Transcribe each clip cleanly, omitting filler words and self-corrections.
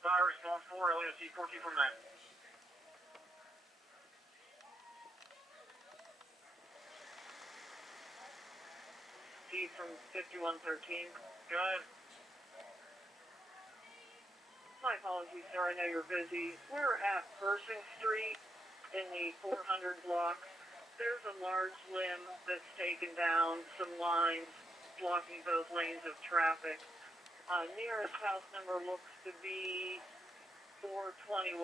Fire response 4, LASG 1449. T from 5113. Go ahead. My apologies, sir. I know you're busy. We're at Pershing Street in the 400 block. There's a large limb that's taken down, some lines blocking both lanes of traffic. Nearest house number looks to be 421.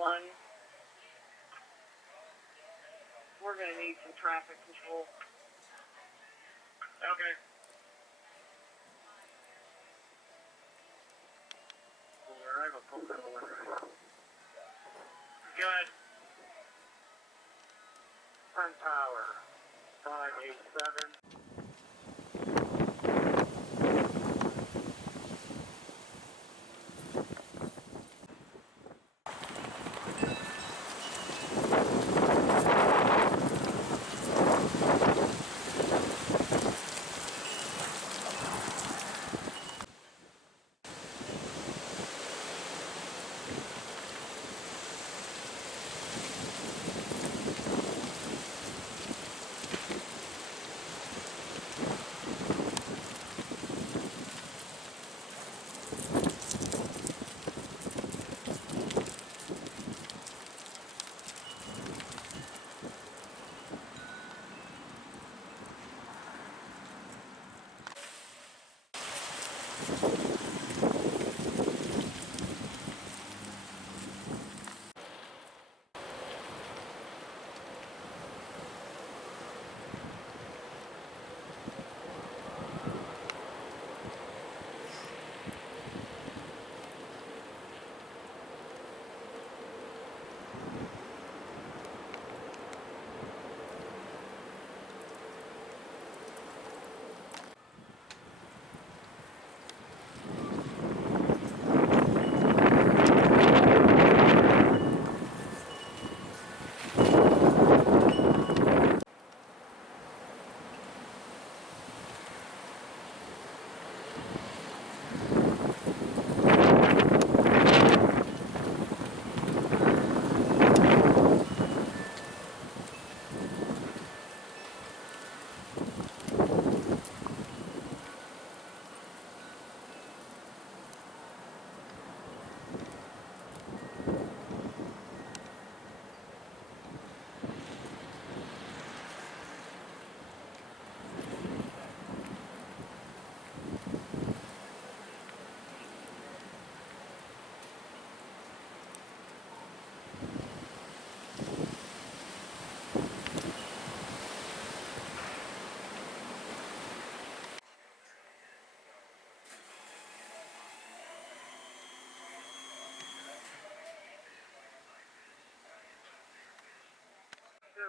We're going to need some traffic control. Okay. Go ahead. Sun Tower, 587.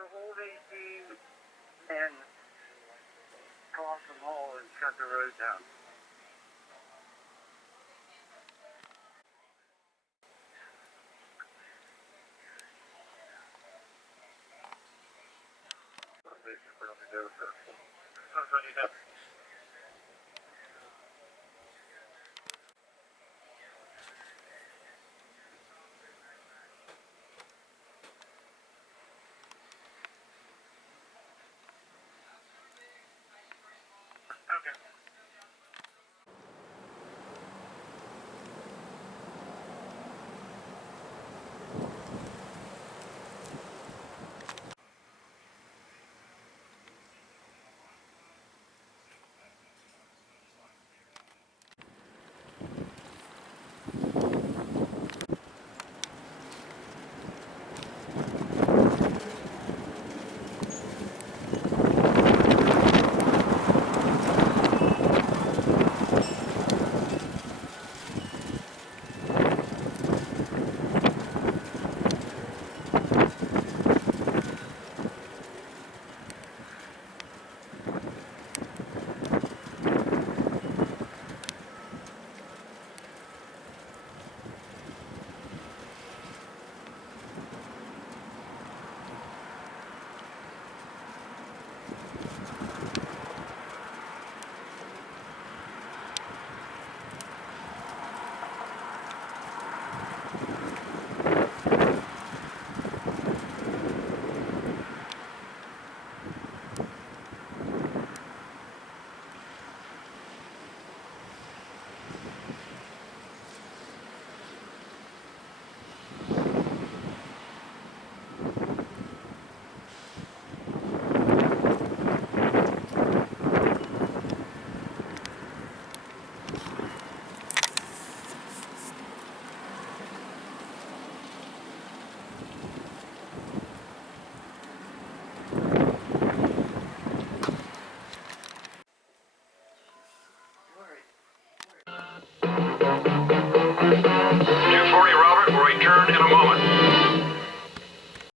Hold 18 and cross the mall and shut the road down. That's what you got.